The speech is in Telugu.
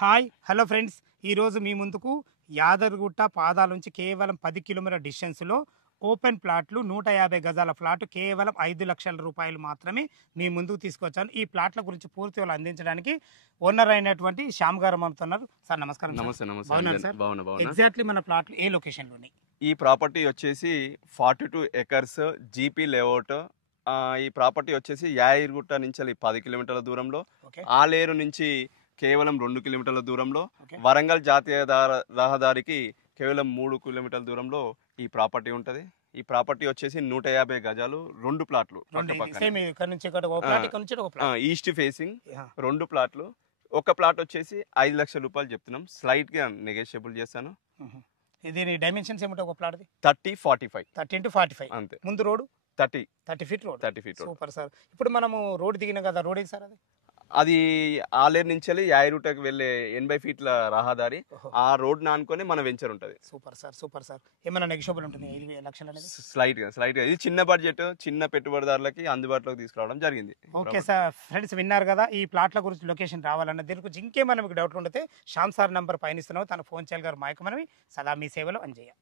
హాయ్ హలో ఫ్రెండ్స్, ఈరోజు మీ ముందుకు యాదగిరిగుట్ట పాదాల నుంచి కేవలం 10 కిలోమీటర్ల డిస్టెన్స్లో ఓపెన్ ప్లాట్లు 150 గజాల ప్లాట్ కేవలం 5 లక్షల రూపాయలు మాత్రమే మీ ముందుకు తీసుకొచ్చాను. ఈ ప్లాట్ల గురించి పూర్తి వివరాలు అందించడానికి ఓనర్ అయినటువంటి శ్యామ్ గారు మనతున్నారు. సార్ నమస్కారం. నమస్తే నమస్తే బాగున్నారు సార్? బాగున్నా ఎగ్జాక్ట్లీ మన ప్లాట్లు ఏ లొకేషన్లో ఉన్నాయి? ఈ ప్రాపర్టీ వచ్చేసి 42 ఎకర్స్ జీపీ లేఅవుట్. ఈ ప్రాపర్టీ వచ్చేసి యాదగిరిగుట్ట నుంచి 10 కిలోమీటర్ల దూరంలో, ఓకే ఆలేరు నుంచి కేవలం 2 కిలోమీటర్ల దూరంలో, ఓకే వరంగల్ జాతీయ రహదారికి కేవలం 3 కిలోమీటర్ల దూరంలో ఈ ప్రాపర్టీ ఉంటది. ఈ ప్రాపర్టీ వచ్చేసి 150 గజాలు, 2 ప్లాట్లు సేమ్ ఇక్కడ నుంచి ఇక్కడ ఒక ప్లాట్, ఇక్కడ నుంచి ఒక ప్లాట్, ఈస్ట్ ఫేసింగ్ 2 ప్లాట్లు. ఒక ప్లాట్ వచ్చేసి 5 లక్షల రూపాయలు చెప్తున్నాం, స్లైట్ గా నెగోషియబుల్ చేస్తాను. దీని డైమెన్షన్స్ ఏమిటో ఒక ప్లాట్ 30-45 30 into 45 అంతే. ముందు road 30 feet road. 30 feet road. Super sir. ఇప్పుడు మనము రోడ్ దిగిన కదా, రోడ్ ఏది సార్ అది? అది ఆలేరు నుంచి యాదగిరిగుట్టకి వెళ్ళే 80 ఫీట్ల రహదారి. ఆ రోడ్ నానుకొని మన వెంచర్ ఉంటది. Super sir, super sir. ఏమైనా నెగోషియబుల్ ఉంటుంది 5 లక్షలు అనేది? స్లైట్ గా ఇది చిన్న బడ్జెట్, చిన్న పెట్టుబడిదారులకి అందుబాటులోకి తీసుకురావడం జరిగింది. ఓకే సార్, ఫ్రెండ్స్ విన్నారు కదా, ఈ ప్లాట్ల గురించి లొకేషన్ రావాలన్న దీని గురించి ఇంకేమైనా మీకు డౌట్ ఉంటే శ్యామ్ సార్ నంబర్ పైన ఇస్తున్నావు, తన ఫోన్ చేయాలి గారు మాయకమని సదా మీ సేవలో అంజయ్య.